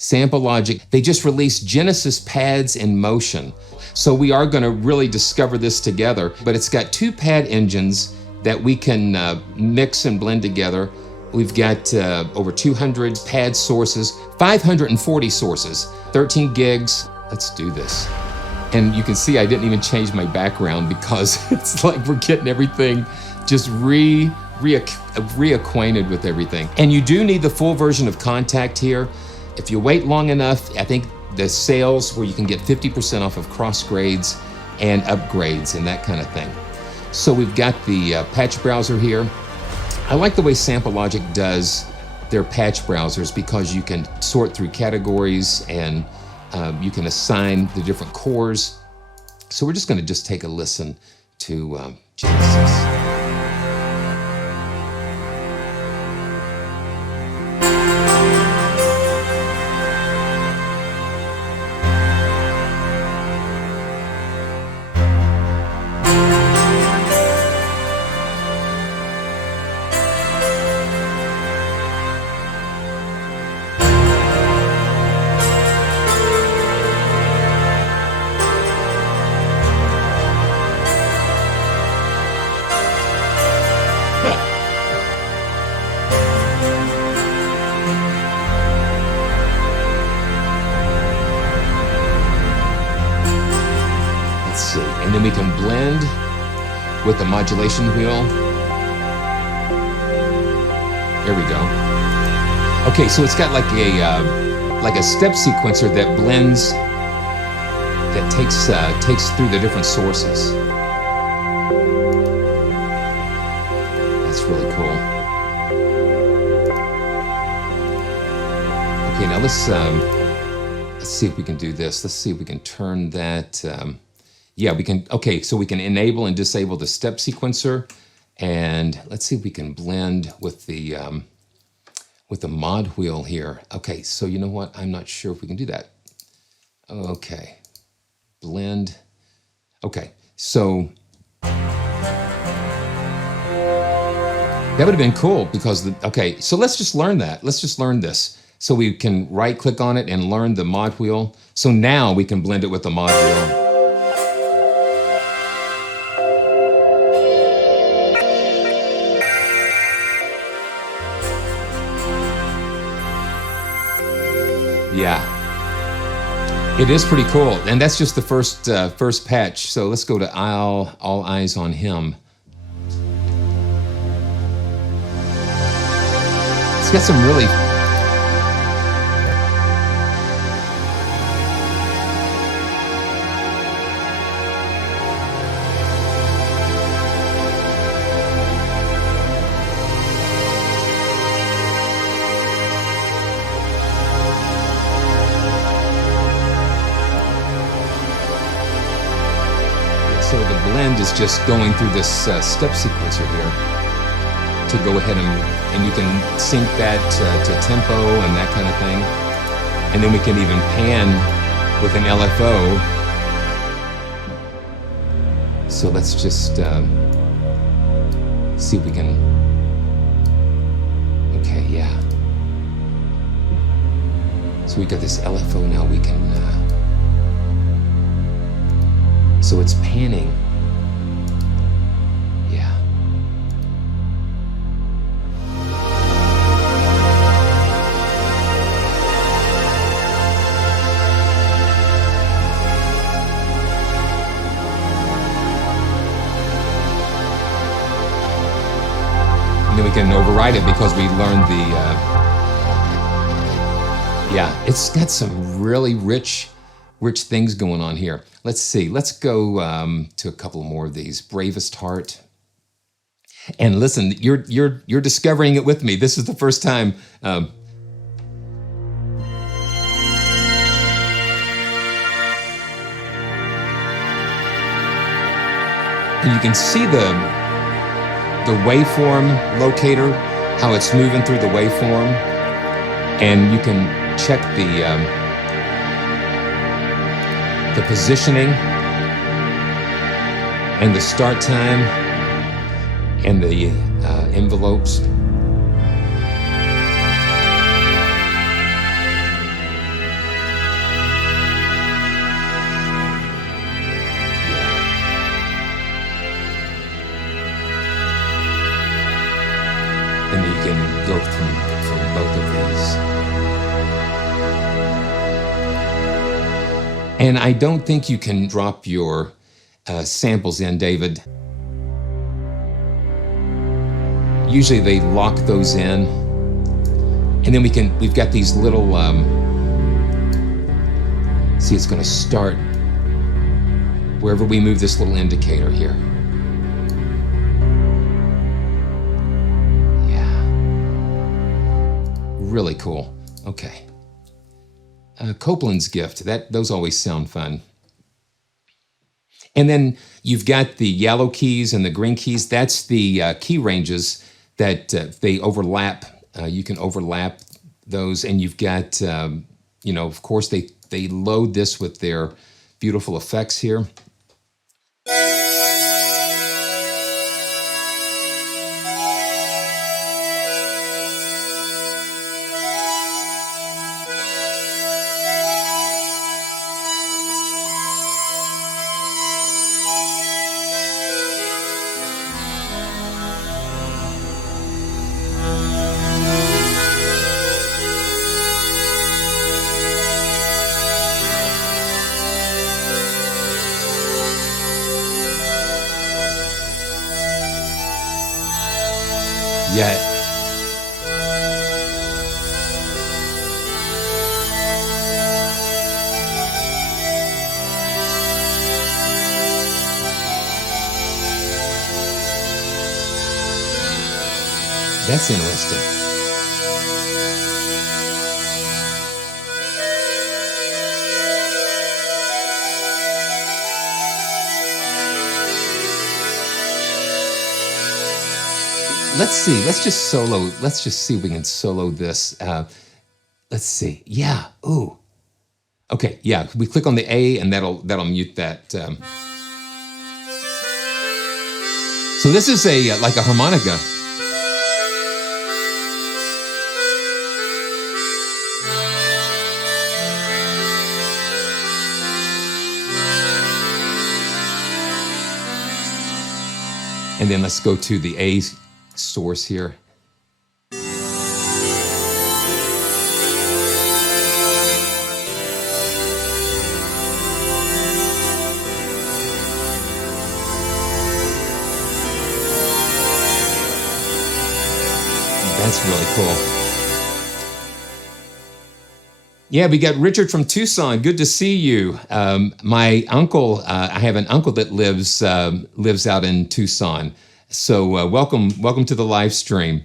Sample Logic, they just released Genesis pads in motion. So we are gonna really discover this together, but it's got 2 pad engines that we can mix and blend together. We've got over 200 pad sources, 540 sources, 13 gigs. Let's do this. And you can see I didn't even change my background because it's like we're getting everything just reacquainted with everything. And you do need the full version of Kontakt here. If you wait long enough, I think the sales where you can get 50% off of cross grades and upgrades and that kind of thing. So we've got the patch browser here. I like the way Sample Logic does their patch browsers because you can sort through categories and you can assign the different cores. So we're just gonna take a listen to Genesis. And then we can blend with the modulation wheel. There we go. Okay, so it's got like a step sequencer that blends, that takes through the different sources. That's really cool. Okay, now let's see if we can do this. Let's see if we can turn that. Yeah, we can, okay, so we can enable and disable the step sequencer, and let's see if we can blend with the mod wheel here. Okay, so you know what? I'm not sure if we can do that. Okay, blend. Okay, so that would have been cool because, okay, so let's just learn that. Let's just learn this. So we can right click on it and learn the mod wheel. So now we can blend it with the mod wheel. Yeah, it is pretty cool, and that's just the first patch. So let's go to All Eyes on Him. It's got some really So the blend is just going through this step sequencer here to go ahead and you can sync that to tempo and that kind of thing. And then we can even pan with an LFO. So let's just see if we can, okay, yeah. So we got this LFO now, we can, so it's panning. Yeah. And then we can override it because we learned the, yeah, it's got some really rich things going on here. Let's see, let's go to a couple more of these. Bravest Heart. And listen, you're discovering it with me. This is the first time. And you can see the waveform locator, how it's moving through the waveform. And you can check the positioning and the start time and the envelopes. And I don't think you can drop your samples in, David. Usually they lock those in. And then we've got these little, see, it's gonna start wherever we move this little indicator here. Yeah. Really cool. Okay. Copeland's gift, those always sound fun. And then you've got the yellow keys and the green keys. That's the key ranges that they overlap. You can overlap those, and you've got, of course, they load this with their beautiful effects here. Yeah. That's interesting. Let's see, let's just see if we can solo this. Let's see, yeah, ooh. Okay, yeah, we click on the A and that'll mute that. So this is like a harmonica. And then let's go to the A source here. That's really cool. Yeah, we got Richard from Tucson. Good to see you. My uncle, I have an uncle that lives out in Tucson. So welcome to the live stream.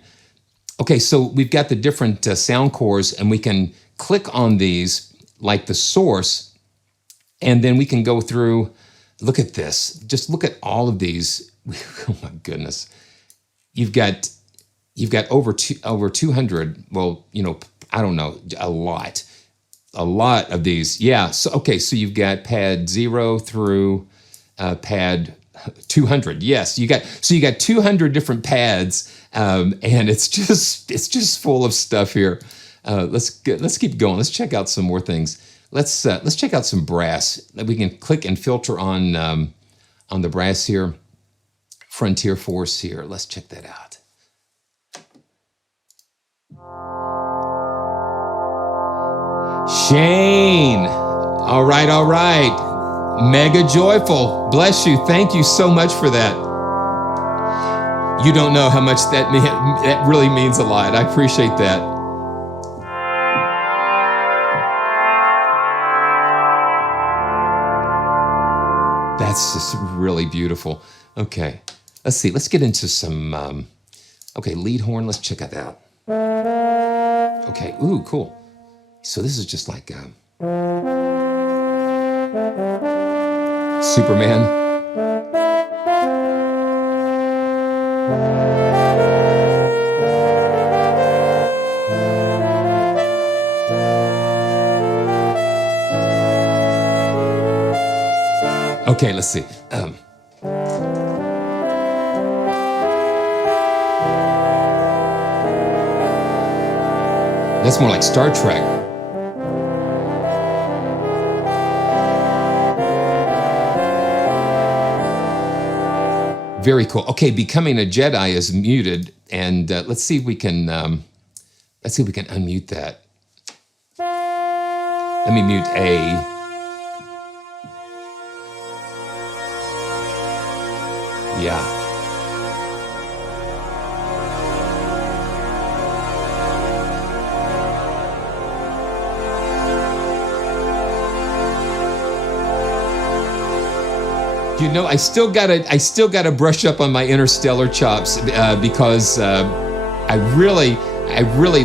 Okay, so we've got the different sound cores, and we can click on these like the source, and then we can go through. Look at this. Just look at all of these. Oh my goodness. You've got over 200. Well, I don't know, a lot of these. Yeah. So okay. So you've got pad 0 through pad 200. Yes, you got 200 different pads, and it's just full of stuff here. Let's keep going. Let's check out some more things. Let's check out some brass. We can click and filter on the brass here. Frontier Force here. Let's check that out. Shane. All right. Mega joyful. Bless you. Thank you so much for that. You don't know how much that really means a lot. I appreciate that. That's just really beautiful. Okay. Let's see. Let's get into some, lead horn. Let's check that out. Okay. Ooh, cool. So this is just like Superman. Okay, let's see. That's more like Star Trek. Very cool. Okay, Becoming a Jedi is muted, and let's see if we can unmute that. Let me mute A. Yeah. You know, I still gotta brush up on my interstellar chops because I really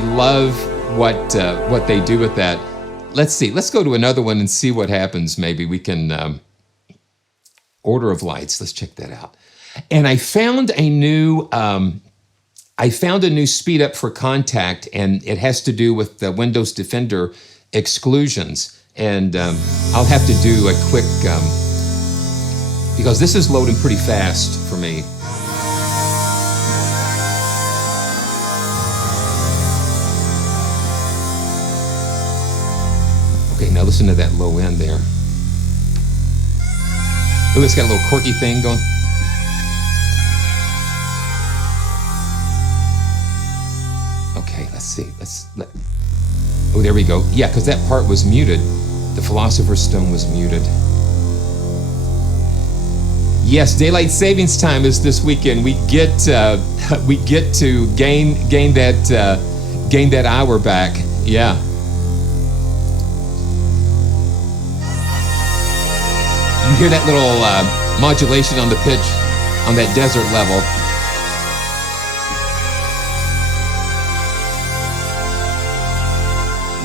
love what they do with that. Let's see. Let's go to another one and see what happens. Maybe we can order of lights. Let's check that out. And I found a new speed up for Kontakt, and it has to do with the Windows Defender exclusions. And I'll have to do a quick. Because this is loading pretty fast for me. Okay, now listen to that low end there. Oh, it's got a little quirky thing going. Okay, let's see. Oh, there we go. Yeah, because that part was muted. The Philosopher's Stone was muted. Yes, daylight savings time is this weekend. We get to gain that hour back. Yeah. You hear that little modulation on the pitch on that desert level.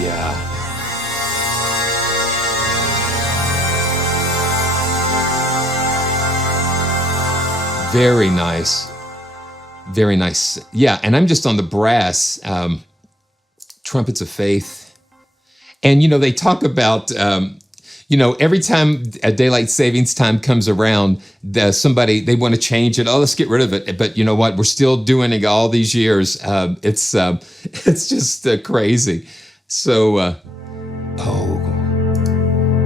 Yeah. Very nice. Very nice. Yeah, and I'm just on the brass, trumpets of faith. And, you know, they talk about, you know, every time a daylight savings time comes around, they want to change it. Oh, let's get rid of it. But you know what? We're still doing it all these years. It's just crazy. So,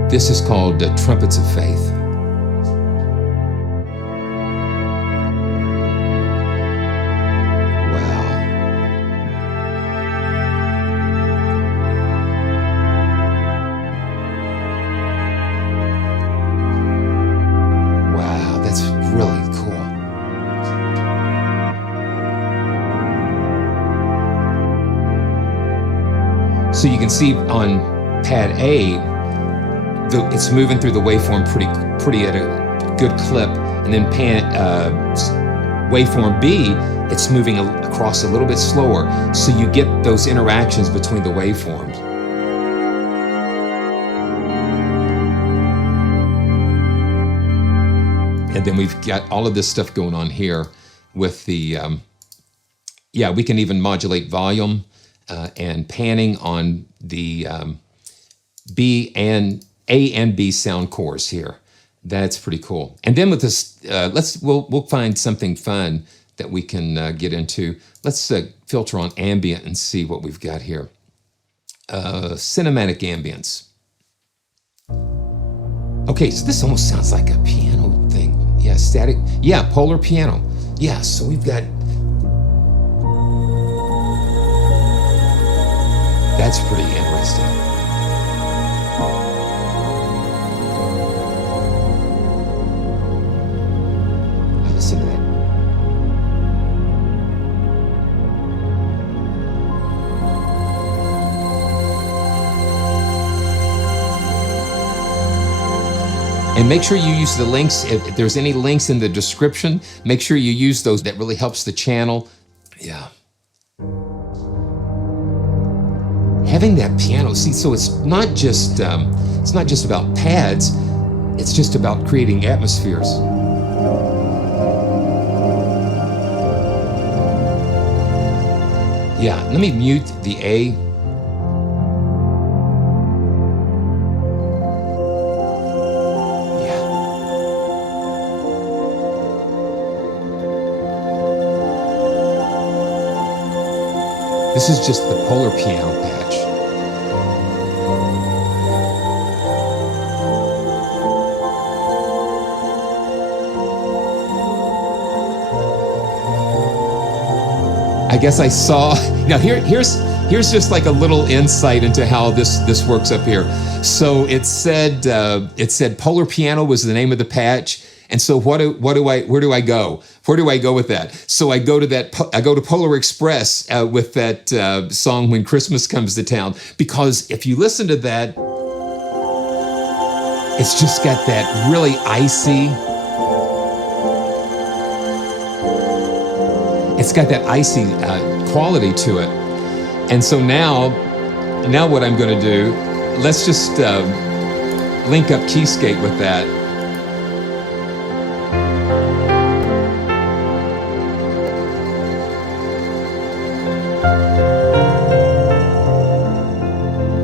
this is called Trumpets of Faith. So you can see on pad A, it's moving through the waveform pretty at a good clip, and then waveform B, it's moving across a little bit slower, so you get those interactions between the waveforms. And then we've got all of this stuff going on here with the, we can even modulate volume. And panning on the A and B sound cores here. That's pretty cool. And then with this, we'll find something fun that we can get into. Let's filter on ambient and see what we've got here. Cinematic ambience. Okay, so this almost sounds like a piano thing. Yeah, static. Yeah, polar piano. Yeah, so we've got. That's pretty interesting. Now listen to that. And make sure you use the links. If there's any links in the description, make sure you use those. That really helps the channel. Yeah. Having that piano, see, so it's not just about pads, it's just about creating atmospheres. Yeah, let me mute the A. Yeah. This is just the polar piano patch. I guess I saw, now here's just like a little insight into how this works up here. So it said Polar Piano was the name of the patch, And so where do I go? Where do I go with that? So I go to Polar Express with that song When Christmas Comes to Town, because if you listen to that, it's just got that really icy, quality to it. And so now what I'm going to do, let's just link up Keyscape with that.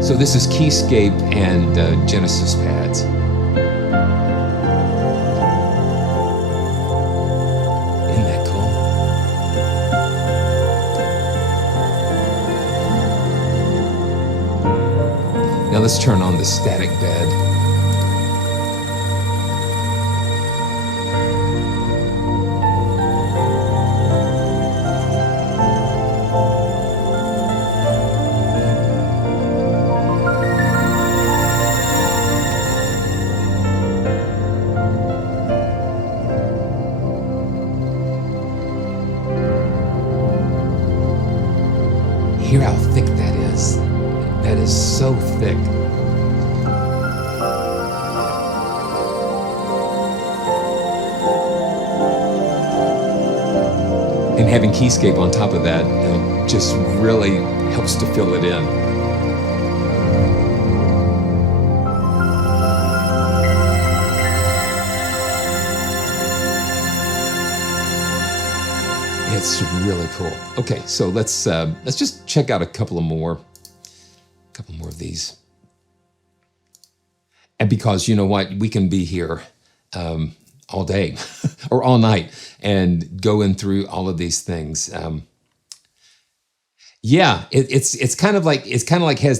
So this is Keyscape and Genesis pads. Isn't that cool? Now let's turn on the static bed. Hear how thick that is. That is so thick. And having Keyscape on top of that just really helps to fill it in. It's really cool. Okay, so let's just check out a couple more of these. And because you know what, we can be here all day or all night and going through all of these things. Yeah, it's kind of like has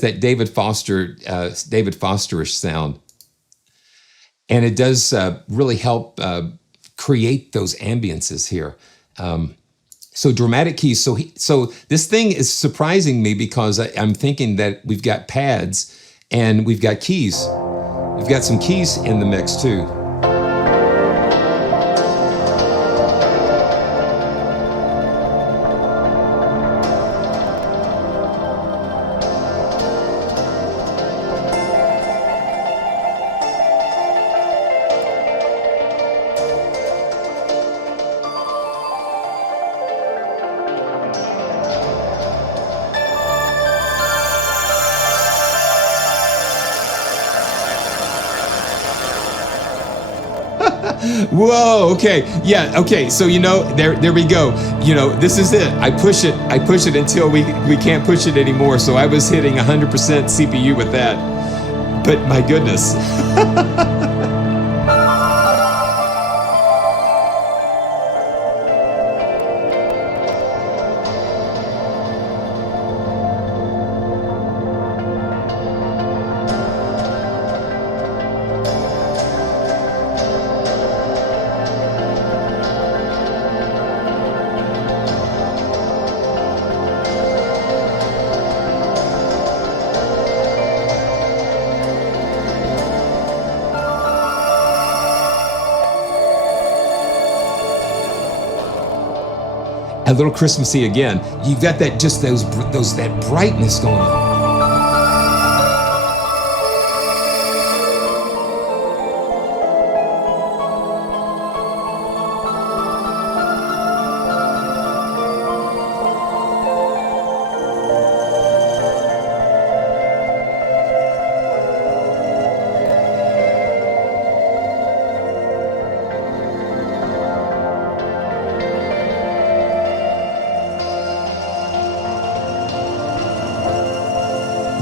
that David Fosterish sound, and it does really help create those ambiences here. So dramatic keys. So this thing is surprising me because I'm thinking that we've got pads and we've got keys. We've got some keys in the mix too. Whoa, okay, yeah, okay, so there we go. This is it. I push it until we can't push it anymore. So I was hitting 100% CPU with that. But my goodness. A little Christmassy again. You've got that that brightness going on.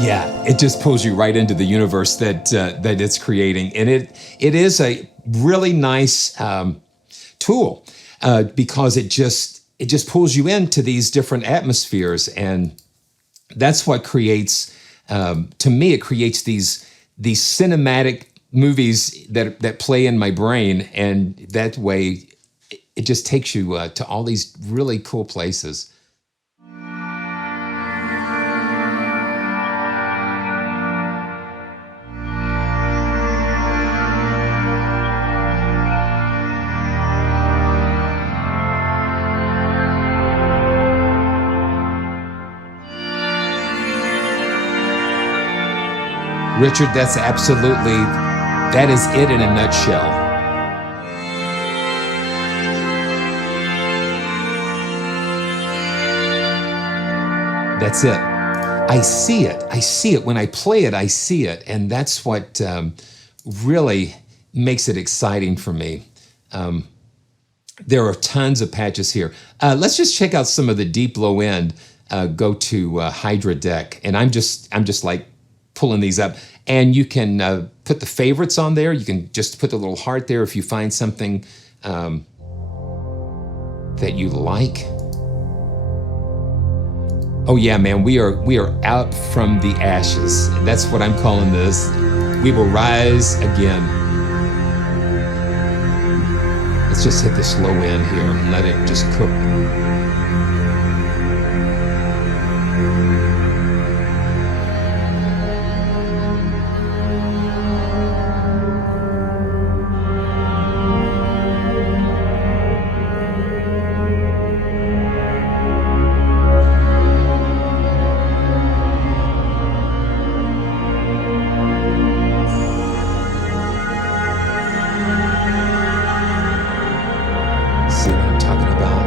Yeah, it just pulls you right into the universe that it's creating, and it is a really nice tool because it just pulls you into these different atmospheres, and that's what creates. To me, it creates these cinematic movies that play in my brain, and that way, it just takes you to all these really cool places. Richard, that's absolutely, that is it in a nutshell. That's it. I see it. I see it. When I play it, I see it. And that's what really makes it exciting for me. There are tons of patches here. Let's just check out some of the deep low end. Go to Hydra Deck, and I'm just like pulling these up. And you can put the favorites on there. You can just put the little heart there if you find something that you like. Oh yeah, man, we are out from the ashes. That's what I'm calling this. We will rise again. Let's just hit this low end here and let it just cook. See what I'm talking about?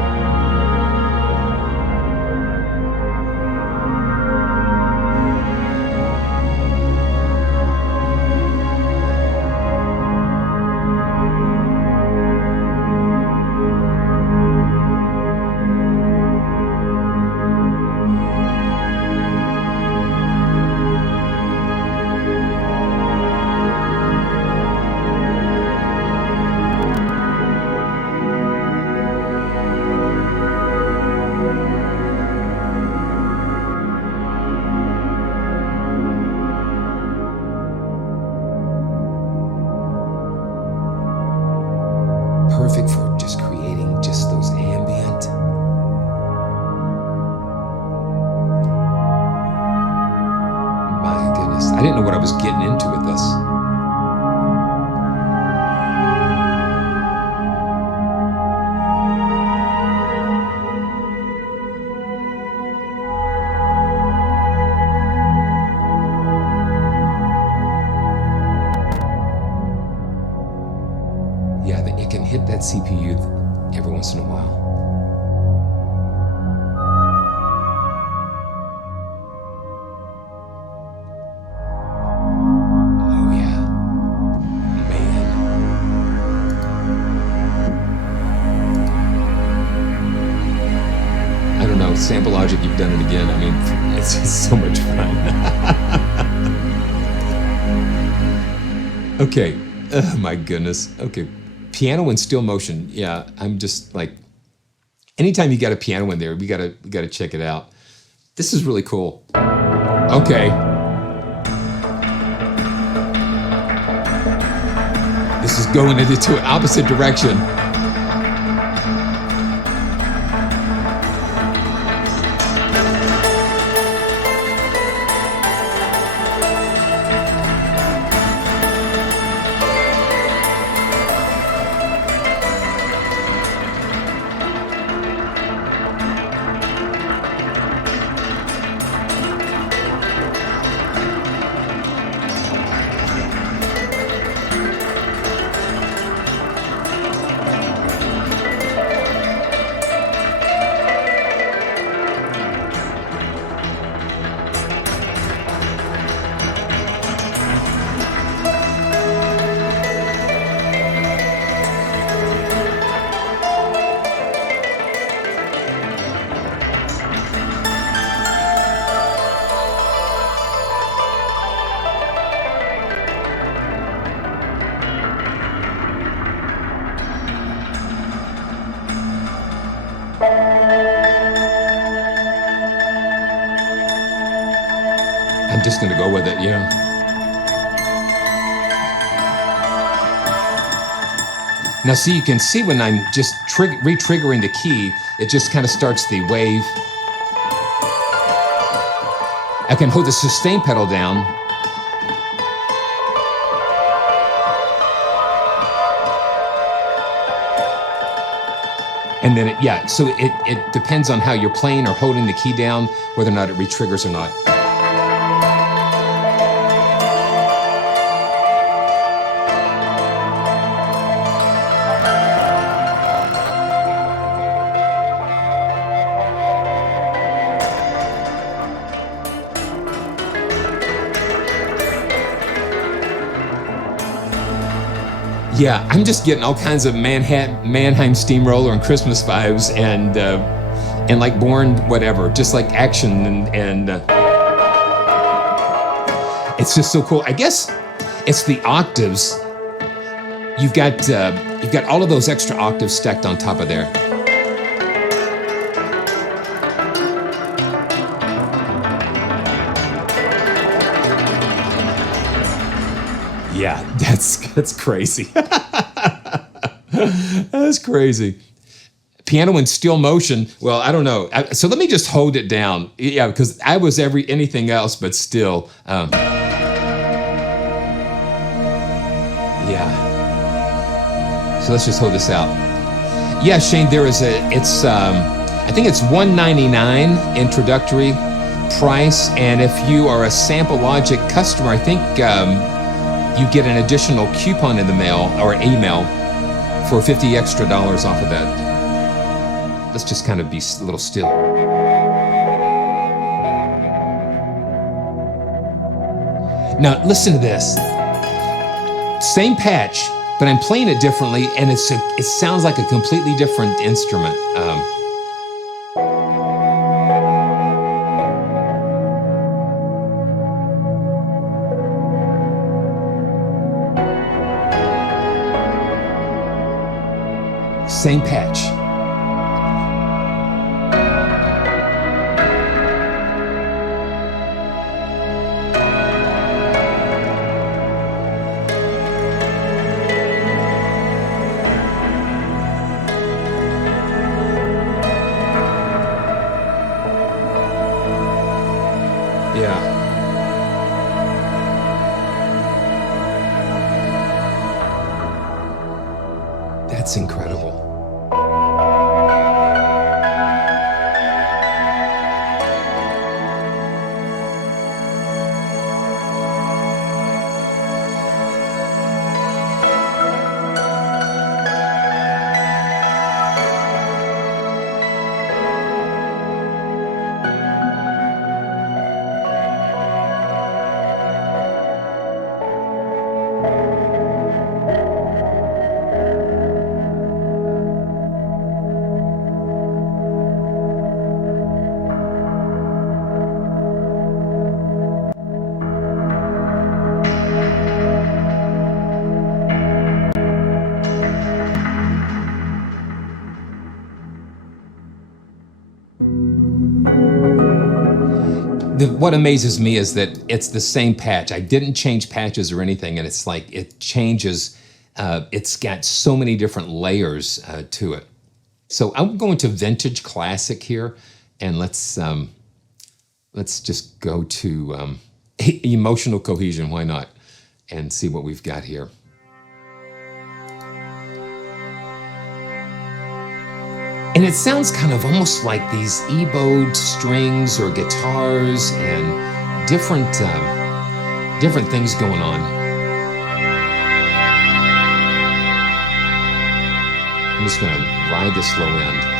Perfect for just creating just those ambient. My goodness, I didn't know what I was getting into with this. Yeah, it can hit that CPU every once in a while. Oh yeah, man. I don't know, Sample Logic, you've done it again. I mean, it's just so much fun. Okay, oh my goodness, okay. Piano in still motion, yeah, I'm just like, anytime you got a piano in there, we gotta check it out. This is really cool. Okay. This is going into an opposite direction. I'm just gonna go with it, yeah. Now see, you can see when I'm just re-triggering the key, it just kind of starts the wave. I can hold the sustain pedal down. And then, so it depends on how you're playing or holding the key down, whether or not it re-triggers or not. Yeah, I'm just getting all kinds of Mannheim Steamroller and Christmas vibes, and like Born whatever, just like action, and it's just so cool. I guess it's the octaves. You've got all of those extra octaves stacked on top of there. Yeah, that's crazy. That's crazy. Piano in still motion. Well, I don't know. So let me just hold it down. Yeah, because I was anything else but still. Yeah. So let's just hold this out. Yeah, Shane, there is I think it's $199 introductory price, and if you are a Sample Logic customer, I think you get an additional coupon in the mail or email for $50 extra off of that. Let's just kind of be a little still. Now listen to this. Same patch, but I'm playing it differently, and it sounds like a completely different instrument. Same patch. Yeah. That's incredible. What amazes me is that it's the same patch. I didn't change patches or anything, and it's like it changes. It's got so many different layers to it. So I'm going to Vintage Classic here, and let's just go to Emotional Cohesion. Why not? And see what we've got here. And it sounds kind of almost like these E-bowed strings or guitars and different things going on. I'm just going to ride this low end.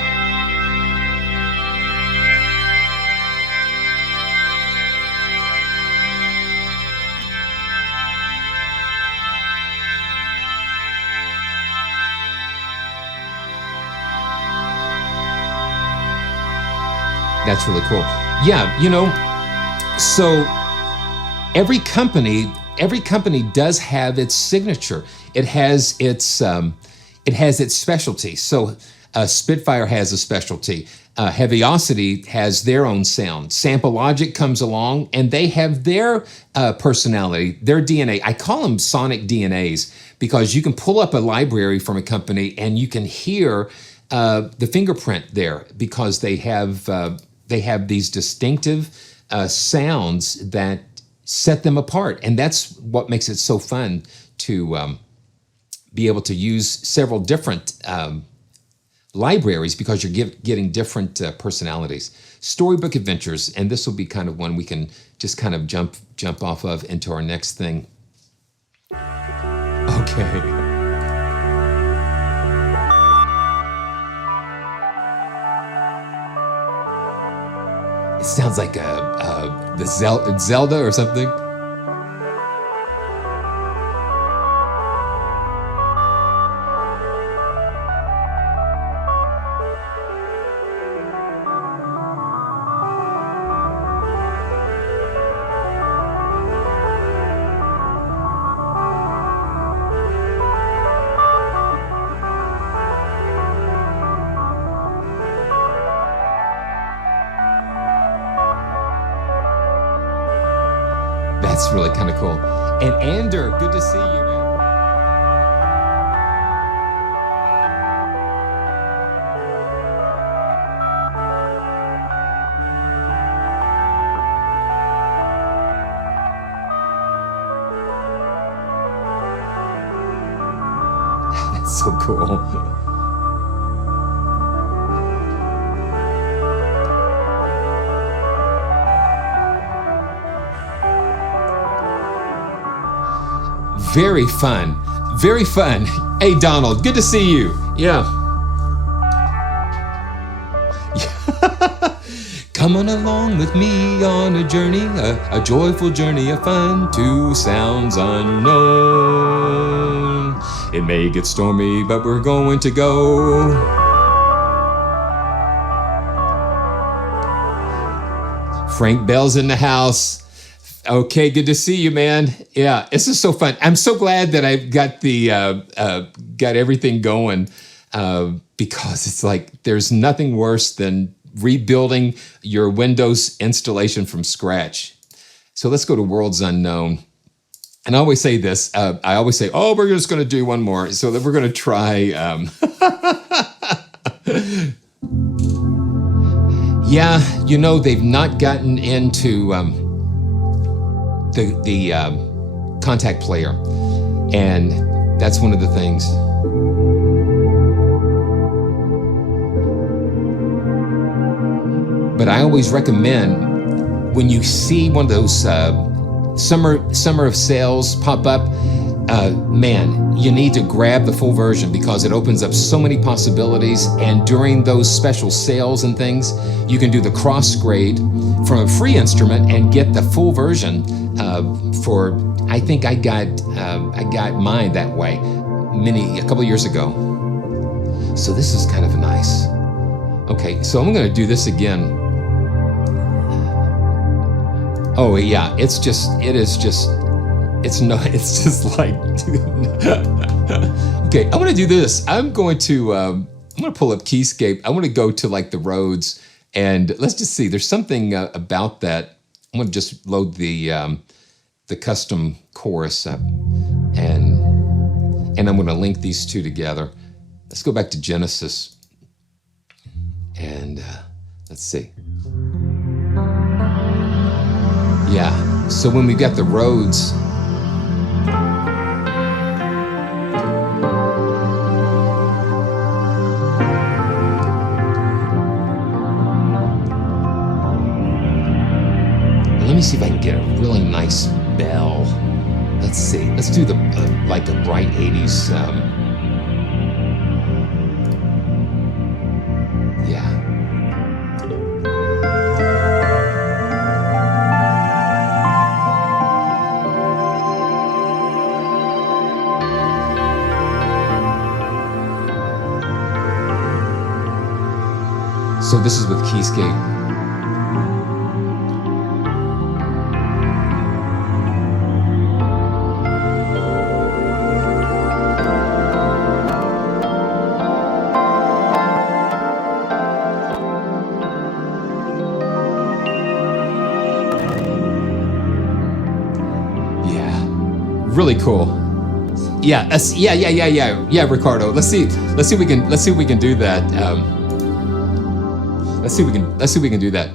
That's really cool. Yeah, you know, so every company does have its signature. It has its specialty. So Spitfire has a specialty. Heaviosity has their own sound. Sample Logic comes along and they have their personality, their DNA. I call them sonic DNAs because you can pull up a library from a company and you can hear the fingerprint there because they have these distinctive sounds that set them apart. And that's what makes it so fun to be able to use several different libraries because you're getting different personalities. Storybook Adventures, and this will be kind of one we can just kind of jump off of into our next thing. Okay. It sounds like the Zelda or something. That's really kind of cool. And Ander, good to see you, man. That's so cool. Very fun. Very fun. Hey, Donald, good to see you. Yeah. Come on along with me on a journey, a joyful journey of fun to sounds unknown. It may get stormy, but we're going to go. Frank Bell's in the house. Okay, good to see you, man. Yeah, this is so fun. I'm so glad that I've got the got everything going because it's like there's nothing worse than rebuilding your Windows installation from scratch. So let's go to Worlds Unknown. And I always say this. I always say, "Oh, we're just going to do one more." So that we're going to try. Yeah, you know they've not gotten into. The Kontakt player, and that's one of the things. But I always recommend when you see one of those summer of sales pop up, man, you need to grab the full version because it opens up so many possibilities. And during those special sales and things, you can do the cross grade from a free instrument and get the full version for. I think I got mine that way a couple years ago. So this is kind of nice. Okay, so I'm going to do this again. Oh yeah, it's just like. Okay, I'm going to do this. I'm going to pull up Keyscape. I want to go to like the Rhodes, and let's just see. There's something about that. I'm going to just load the custom chorus up, and I'm going to link these two together. Let's go back to Genesis, and let's see. Yeah, so when we got the Rhodes, let me see if I can get a really nice bell. Let's see. Let's do the like a bright 80s. Yeah. So this is with Keyscape. Really cool. Yeah, yeah, Ricardo. Let's see if we can do that. Let's see if we can do that.